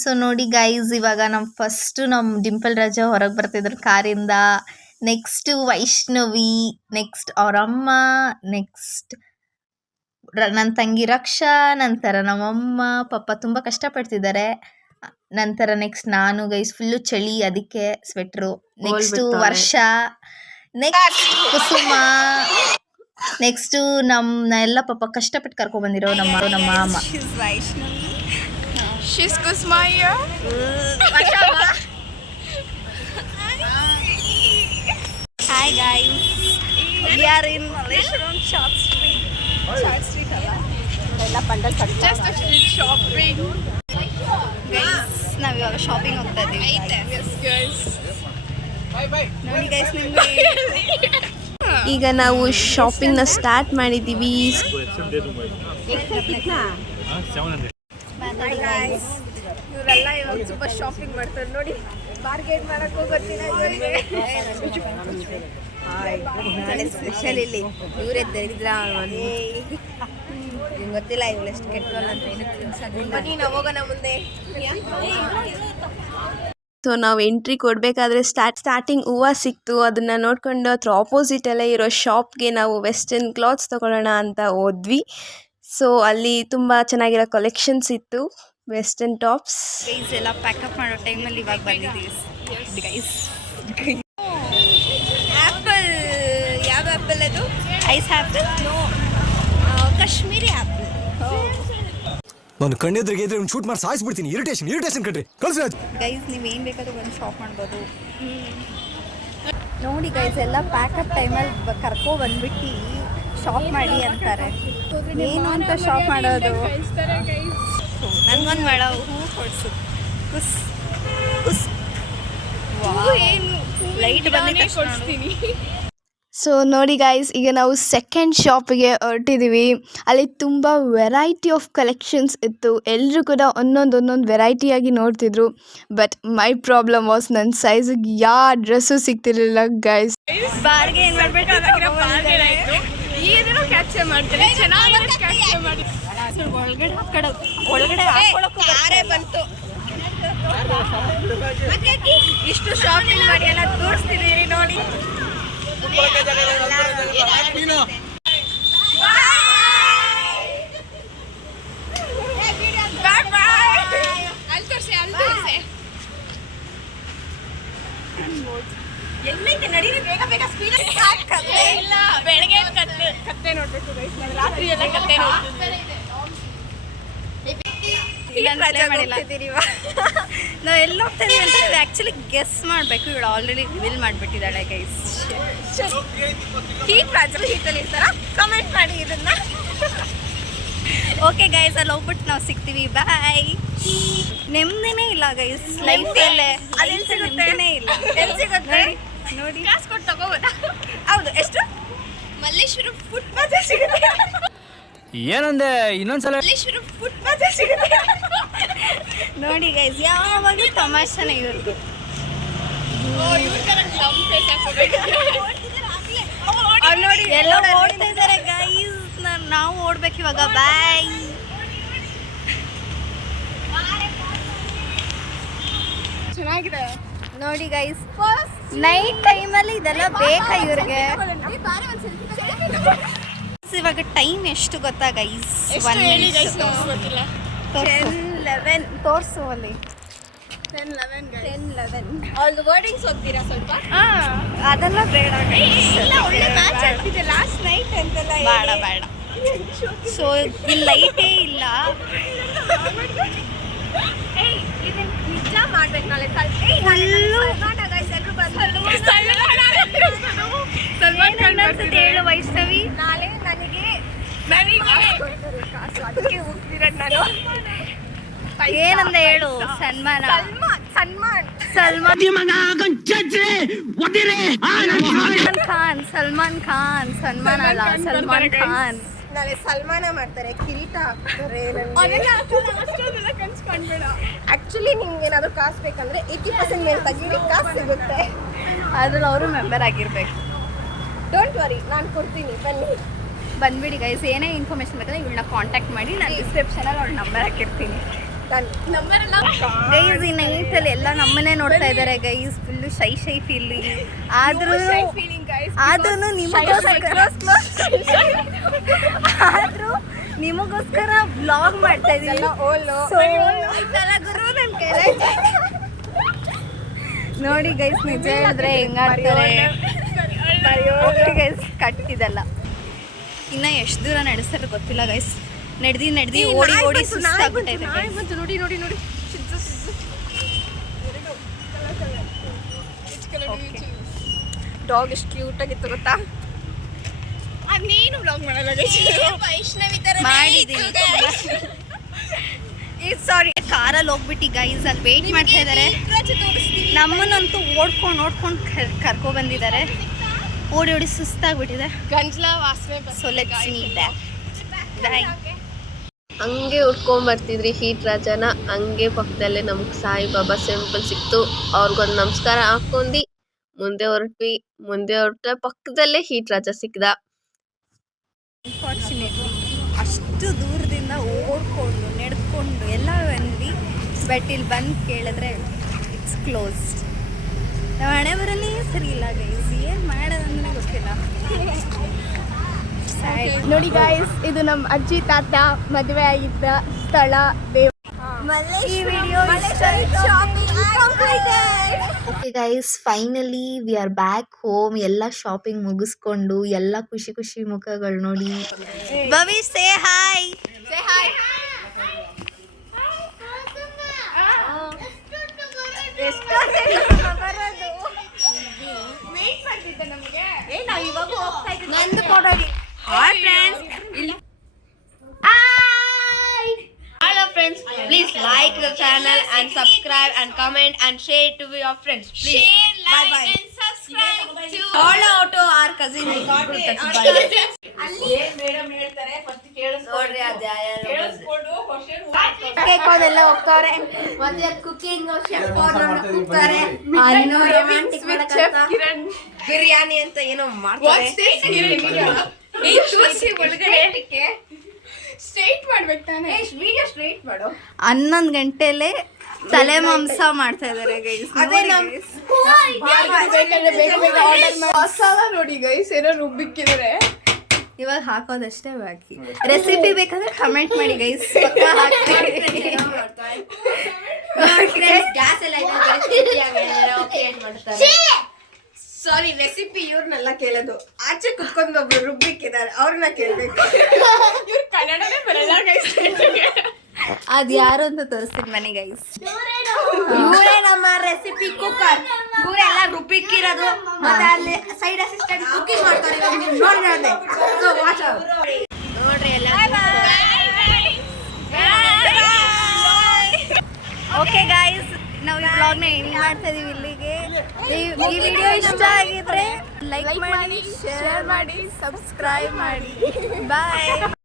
So ನೋಡಿ guys, ಇವಾಗ ನಮ್ಮ ಡಿಂಪಲ್ ರಾಜ ಹೊರಗೆ ಬರ್ತಿದ್ರು ಕಾರಿಂದ. ನೆಕ್ಸ್ಟ್ ವೈಷ್ಣವಿ, ನೆಕ್ಸ್ಟ್ ಅವರಮ್ಮ, ನೆಕ್ಸ್ಟ್ ನನ್ನ ತಂಗಿ ರಕ್ಷಾ, ನಂತರ ನಮ್ಮಮ್ಮ ಪಾಪ ತುಂಬ ಕಷ್ಟಪಡ್ತಿದ್ದಾರೆ. ನಂತರ ನೆಕ್ಸ್ಟ್ ನಾನು ಗೈಸ್, ಫುಲ್ಲು ಚಳಿ ಅದಕ್ಕೆ ಸ್ವೆಟ್ರು. ನೆಕ್ಸ್ಟ್ ವರ್ಷ, ನೆಕ್ಸ್ಟ್ ಕುಸುಮ, ನೆಕ್ಸ್ಟ್ ಎಲ್ಲ ಪಾಪ ಕಷ್ಟಪಟ್ಟು ಕರ್ಕೊಂಡ್ ಬಂದಿರೋ ನಮ್ಮ ಮಾಮ. She's Kusma here. Hi guys. We are in restaurant Short Street. Short Street alla. Ella bundle padi. Just a street shopping. Guys, ನಾವು ಇವಾಗ ಶಾಪಿಂಗ್ ಹೋಗ್ತಾ ಇದೀವಿ. Yes guys. Bye bye. ನೋಡಿ guys, ನಿಮಗೆ ಈಗ ನಾವು ಶಾಪಿಂಗ್ನ ಸ್ಟಾರ್ಟ್ ಮಾಡಿದ್ದೀವಿ. ಇವರೆಲ್ಲ ಇವಾಗ ಸ್ವಲ್ಪ ಶಾಪಿಂಗ್ ಮಾಡ್ತಾರೆ ನೋಡಿ. ಬಾರ್ಗೇನ್ ಮಾಡಕ್ ಹೋಗ್ತೀನಿ ಇವರಿಗೆ. ನಾಳೆ ಸ್ಪೆಷಲ್ ಇಲ್ಲಿ ಇವರೇ ತೆಗೆದ್ರ ನಿಮ್ಗೆ ಗೊತ್ತಿಲ್ಲ ಇವ್ರು ಎಷ್ಟು ಕೆಟ್ಟವಲ್ಲ ಅಂತ. ಏನು ನಾವು ಹೋಗೋಣ ಮುಂದೆ. ಸೊ ನಾವು ಎಂಟ್ರಿ ಕೊಡಬೇಕಾದ್ರೆ ಸ್ಟಾರ್ಟಿಂಗ್ ಹೂವು ಸಿಕ್ತು. ಅದನ್ನು ನೋಡಿಕೊಂಡು ಅದ್ರ ಆಪೋಸಿಟಲ್ಲೇ ಇರೋ ಶಾಪ್ಗೆ ನಾವು ವೆಸ್ಟರ್ನ್ ಕ್ಲಾತ್ಸ್ ತೊಗೊಳ್ಳೋಣ ಅಂತ ಹೋದ್ವಿ. ಸೊ ಅಲ್ಲಿ ತುಂಬ ಚೆನ್ನಾಗಿರೋ ಕಲೆಕ್ಷನ್ಸ್ ಇತ್ತು, ವೆಸ್ಟರ್ನ್ ಟಾಪ್ಸ್. ಗೈಸ್ ಎಲ್ಲ ಪ್ಯಾಕಪ್ ಮಾಡೋ ಟೈಮಲ್ಲಿ ಇವಾಗ ಬಂದಿದ್ದೀವಿ ಗೈಸ್. ಆ್ಯಪಲ್, ಯಾವ ಆ್ಯಪಲ್ ಅದು? Ice apple? ಕಾಶ್ಮೀರಿ ಆ್ಯಪಲ್. ನಾನು ಕಣ್ಣೆದ್ರಿಗೆ ಇದ್ರೆ ಶೂಟ್ ಮಾಡಿ ಸಾಯಿಸ್ಬಿಡ್ತೀನಿ. ಇರಿಟೇಷನ್ ಕಣ್ರಿ. ಕಳ್ಸಿ ಗೈಸ್, ನೀವು ಏನು ಬೇಕಾದ್ರೂ ಬಂದು ಶಾಪ್ ಮಾಡ್ಬೋದು. ನೋಡಿ ಗೈಸ್, ಎಲ್ಲ ಪ್ಯಾಕಪ್ ಟೈಮಲ್ಲಿ ಬಂದ್ಬಿಟ್ಟು ಶಾಪ್ ಮಾಡಿ ಅಂತಾರೆ. ಏನು ಅಂತ ಶಾಪ್ ಮಾಡೋದು? ನನಗೊಂದು ಬೇಡ, ಹೂ ಕೊಡ್ಸು. ಲೈಟ್ ಬಂದು ಕೊಡ್ಸ್ತೀನಿ. ಸೊ ನೋಡಿ ಗೈಸ್, ಈಗ ನಾವು ಸೆಕೆಂಡ್ ಶಾಪಿಗೆ ಹೊರಟಿದ್ದೀವಿ. ಅಲ್ಲಿ ತುಂಬ ವೆರೈಟಿ ಆಫ್ ಕಲೆಕ್ಷನ್ಸ್ ಇತ್ತು. ಎಲ್ಲರೂ ಕೂಡ ಒಂದೊಂದು ವೆರೈಟಿಯಾಗಿ ನೋಡ್ತಿದ್ರು. ಬಟ್ ಮೈ ಪ್ರಾಬ್ಲಮ್ ವಾಸ್ ನನ್ನ ಸೈಜಿಗೆ ಯಾವ ಡ್ರೆಸ್ಸು ಸಿಗ್ತಿರ್ಲಿಲ್ಲ ಗೈಸ್. ಬಾರ್ಗೇನ್ ಮಾಡ್ಬೇಕಾಗಿರೋ ಬಾರ್ಗೇನ್ ಆಯ್ತು. ಈಗೇನೋ ಕ್ಯಾಪ್ಚರ್ ಮಾಡ್ತಾರೆ, ಚೆನ್ನಾಗಿ ಕ್ಯಾಪ್ಚರ್ ಮಾಡಿ ಒಳಗಡೆ ಹಾಕೊಳ್ಳೋಕ್ಕೂ ಬಂತು. ಇಷ್ಟು ಶಾಪಿಂಗ್ ಮಾಡಿ ಎಲ್ಲ ತೋರಿಸ್ತಿದ್ದೀವಿ ನೋಡಿ. ಎಲ್ಲೈತೆ ನಡೀರಿ, ಬೇಗ ಬೇಗ ಸ್ಪೀಡ್. ಇಲ್ಲ, ಬೆಳಗ್ಗೆ ಕತ್ತೆ ನೋಡ್ಬೇಕು ಗೈಸ್. ರಾತ್ರಿ ಎಲ್ಲ ಕತ್ತೆ ನೋಡ್ತಿದ್ದೆ. ನಾವು ಎಲ್ಲಿ ಹೋಗ್ತಾ ಇದೀವಿ ಅಂತ ಆ್ಯಕ್ಚುಲಿ ಗೆಸ್ ಮಾಡಬೇಕು. ಇವಳು ಆಲ್ರೆಡಿ ರಿವೀಲ್ ಮಾಡಿಬಿಟ್ಟಿದ್ದಾಳೆ ಗೈಸ್. ಹೀಟ್ ರಾಜರು ಹೀಟಲ್ಲಿ ಇರ್ತಾರ? ಕಮೆಂಟ್ ಮಾಡಿ ಇದನ್ನ. ಓಕೆ ಗೈಸ್, ಅಲ್ಲಿ ಹೋಗ್ಬಿಟ್ಟು ನಾವು ಸಿಗ್ತೀವಿ. ಬಾಯ್. ನೆಮ್ಮದಿನೇ ಇಲ್ಲ ಗೈಸ್ ಲೈಫಲ್ಲೇ. ಅದೆಲ್ಲಿ ಸಿಗುತ್ತೇನೆ ಇಲ್ಲ. ಎಲ್ಲಿ ಸಿಗುತ್ತೆ ನೋಡಿ. ಕಾಸು ಕೊಟ್ಟು ತಗೋಬೋದಾ? ಹೌದು. ಎಷ್ಟು? ಮಲ್ಲೇಶ್ವರ ಫುಟ್ಪಾತ್ ಸಿಗುತ್ತೆ. ಏನಂದೆ ಇನ್ನೊಂದ್ಸಲ? ಮಲ್ಲೇಶ್ವರ ಫುಟ್ಪಾತ್ ಸಿಗುತ್ತೆ ನೋಡಿ ಗೈಸ್. ಯಾವಾಗಲೂ ತಮಾಷೆನೇ ಇವ್ರದ್ದು. ನೋಡಿ ಎಲ್ಲ ಓಡ್ತಾ ಇದ್ದಾರೆ ಗೈಸ್. ನಾವು ಓಡ್ಬೇಕು ಇವಾಗ. ಬಾಯ್. ಚೆನ್ನಾಗಿದೆ ನೋಡಿ ಗೈಸ್, ನೈಟ್ ಟೈಮಲ್ಲಿ ಇದೆಲ್ಲ ಬೇಕಾ ಇವ್ರಿಗೆ? ಇವಾಗ ಟೈಮ್ ಎಷ್ಟು ಗೊತ್ತಾ ಗೈಸ್? 1 ಮಿನಿಟ್. ಗೊತ್ತಿಲ್ಲ. 10:11 ತೋರಿಸು ಅಲ್ಲಿ. 10:11 ಆಲ್ ವರ್ಡಿಂಗ್ಸ್ ಓದ್ತೀರಾ ಸ್ವಲ್ಪ? ಅದೆಲ್ಲ ಬೇಡ. ಒಳ್ಳೆ ಮ್ಯಾಚ್ ಆಗ್ತಿದೆ ಲಾಸ್ಟ್ ನೈಟ್ ಅಂತೆಲ್ಲ. ಬೇಡ. ಸೊ ಇಲ್ಲಿ ಲೈಟೇ ಇಲ್ಲ. ನಿಜ ಮಾಡ್ಬೇಕು ನಾಳೆ. ಸಲ್ಮಾನ್ ಖಾನ್ ಹೇಳು ವೈಷ್ಣವಿ. ನಾಳೆ ನನಗೆ ಅದಕ್ಕೆ ಹೋಗ್ತಿರೋದು ನಾನು. ಏನಂದ ಹೇಳು? ಸಲ್ಮಾನ್ ಖಾನ್. ನಾಳೆ ಸಲ್ಮಾನ ಮಾಡ್ತಾರೆ, ಕಿರೀಟ ಹಾಕ್ತಾರೆ. ಕನ್ಸ್ಕೊಂಡ್ಬೇಡ. ಆಕ್ಚುಲಿ ನಿಮ್ಗೆ ಏನಾದ್ರು ಕಾಸು ಬೇಕಂದ್ರೆ 80% ಮೇಲೆ ತೆಗೀರಿ, ಕಾಸು ಸಿಗುತ್ತೆ. ಅದ್ರಲ್ಲಿ ಅವರು ಮೆಂಬರ್ ಆಗಿರ್ಬೇಕು. ಡೋಂಟ್ ವರಿ, ನಾನು ಕೊಡ್ತೀನಿ, ಬನ್ನಿ. ಬಂದ್ಬಿಡಿ ಗೈಸ್. ಏನೇ ಇನ್ಫಾರ್ಮೇಷನ್ ಬೇಕಂದ್ರೆ ಇವಳನ್ನ ಕಾಂಟ್ಯಾಕ್ಟ್ ಮಾಡಿ. ನಾನು ಡಿಸ್ಕ್ರಿಪ್ಷನಲ್ಲಿ ಅವಳ ನಂಬರ್ ಹಾಕಿರ್ತೀನಿ. ಗೈಸ್ ಈ ನೈಟಲ್ಲಿ ಎಲ್ಲ ನಮ್ಮನ್ನೇ ನೋಡ್ತಾ ಇದ್ದಾರೆ ಗೈಸ್. Full ಶೈ feeling. ಆದ್ರೂ ನಿಮಗೋಸ್ಕರ ವ್ಲಾಗ್ ಮಾಡ್ತಾ ಇದೀವಿ. ನೋಡಿ ಗೈಸ್, ನಿಜ ಹೇಳಿದ್ರೆ ಹೆಂಗಾಡ್ತಾರೆ ಗೈಸ್. ಕಟ್ಟಿದಲ್ಲ ಇನ್ನ ಎಷ್ಟು ದೂರ ನಡೆಸ್ತಾರೆ ಗೊತ್ತಿಲ್ಲ ಗೈಸ್. ನಡೆದಿ ಓಡಿ ಸುಸ್ತಾಗ್ಬಿಟ್ಟೈತೆ. ನೋಡಿ ಡಾಗ್ ಎಷ್ಟು ಕ್ಯೂಟ್ ಆಗಿತ್ತು ಗೊತ್ತಾ? ನೀನು ಬ್ಲಾಗ್ ಮಾಡಲ್ಲ ವೈಷ್ಣವಿ ತರ ಮಾಡಿದ್ದೀನಿ. ಸಾರಿ, ಕಾರಲ್ಲಿ ಹೋಗ್ಬಿಟ್ಟು ಗೈಸ್ ಅಲ್ಲಿ ವೇಟ್ ಮಾಡ್ತಾ ಇದ್ದಾರೆ. ನಮ್ಮನ್ನಂತೂ ಓಡ್ಕೊಂಡು ಕರ್ಕೊ ಬಂದಿದ್ದಾರೆ. ಓಡಿ ಸುಸ್ತಾಗ್ಬಿಟ್ಟಿದೆ. ಗಂಜಲ ವಾಸನೆ. So let's meet that. Bye. ಹಂಗೆ ಉಟ್ಕೊಂಡ್ ಬರ್ತಿದ್ರಿ ಹೀಟ್ ರಾಜನ. ಹಂಗೆ ಪಕ್ಕದಲ್ಲೇ ನಮ್ಗೆ ಸಾಯಿಬಾಬಾ ಸಿಂಪಲ್ ಸಿಕ್ತು. ಅವ್ರಿಗೊಂದು ನಮಸ್ಕಾರ ಹಾಕೊಂಡಿ ಮುಂದೆ ಹೊರಟ್ರೆ ಪಕ್ಕದಲ್ಲೇ ಹೀಟ್ ರಾಜ ಸಿಕ್ದ. ಅನ್ಫಾರ್ಚುನೇಟ್ಲಿ ಅಷ್ಟು ದೂರದಿಂದ ಓಡ್ಕೊಂಡು ನಡೆದುಕೊಂಡು ಎಲ್ಲ ಬಂದ್ವಿ. ಬಟ್ ಇಲ್ಲಿ ಬಂದು ಕೇಳಿದ್ರೆ ಇಟ್ಸ್ ಕ್ಲೋಸ್ಡ್. ನಾವು ಹಣೆ ಬರಲಿ ಸರಿ ಇಲ್ಲ ಗೈಸ್. ಏನು ಮಾಡೋದಂದ್ರೆ ಗೊತ್ತಿಲ್ಲ. ನೋಡಿ ಗಾಯ್ಸ್, ಇದು ನಮ್ಮ ಅಜ್ಜಿ ತಾತ ಮದುವೆ ಆಗಿದ್ದ ಸ್ಥಳ. ಈ video guys, finally we are back home. ಎಲ್ಲ ಶಾಪಿಂಗ್ ಮುಗಿಸ್ಕೊಂಡು ಎಲ್ಲ ಖುಷಿ ಮುಖಗಳು ನೋಡಿ. Bhavi say hi. Hello friends, please like the channel and subscribe and comment and share it to your friends. Please. Share, like Bye. and subscribe to All out to our cousin. ನೋಡ್ರಿ ಅದೆಲ್ಲ ಹೋಗ್ತಾರೆ. ಮತ್ತೆ cooking chef ಹೋಗ್ತಾರೆ. ಬಿರಿಯಾನಿ ಅಂತ ಏನೋ ಮಾಡ್ತಾರೆ. Straight ಮಾಡ್ಬೇಕು ತಾನೆ. ವಿಡಿಯೋ ಸ್ಟ್ರೈಟ್ ಮಾಡು. 11 ಗಂಟೆಲೆ ತಲೆ ಮಾಂಸ ಮಾಡ್ತಾ ಇದಾರೆ ಗೈಸ್. ಮಸಾಲ ನೋಡಿ ಗೈಸ್, ಏನೋ ರುಬ್ಬಿಕ್ಕಿದ್ರೆ. ಇವಾಗ ಹಾಕೋದಷ್ಟೇ ಬಾಕಿ. ರೆಸಿಪಿ ಬೇಕಾದ್ರೆ ಕಮೆಂಟ್ ಮಾಡಿ ಗೈಸ್. ಸಾರಿ, ರೆಸಿಪಿ ಇವ್ರನ್ನೆಲ್ಲ ಕೇಳೋದು. ಆಚೆ ಕುತ್ಕೊಂಡು ಒಬ್ರು ರುಬ್ಬಿಕ್ಕಿದ್ದಾರೆ, ಅವ್ರನ್ನ ಕೇಳ್ಬೇಕು. ಇವ್ರು ಕನ್ನಡನೇ ಬರಲ್ಲ ಗೈಸ್. ಅದ್ ಯಾರು ಅಂತ ತೋರಿಸ್ತೀನಿ ಬನ್ನಿ ಗೈಸ್. ಇವರೇ ನಮ್ಮ ರೆಸಿಪಿ ಕುಕ್ಕರ್. ಇವರೆಲ್ಲ ರುಬ್ಬಿಕ್ಕಿರೋದು. ಮತ್ತೆ ಅಲ್ಲಿ ಸೈಡ್ ಅಸಿಸ್ಟೆಂಟ್ ಕುಕಿಂಗ್ ಮಾಡ್ತಾರೆ. ಇವಾಗ ನೀವು ನೋಡಿರೋದೆ. So watch out. ನೋಡ್ರಿ ಎಲ್ಲ. ಓಕೆ ಗೈಸ್, ನಾವು ಈ ವ್ಲಾಗ್ನ ಎಂಡ್ ಮಾಡ್ತಾ ಇದೀವಿ ಇಲ್ಲಿಗೆ. ಈ ವಿಡಿಯೋ ಇಷ್ಟ ಆಗಿದ್ರೆ ಲೈಕ್ ಮಾಡಿ, ಶೇರ್ ಮಾಡಿ, ಸಬ್ಸ್ಕ್ರೈಬ್ ಮಾಡಿ. ಬಾಯ್.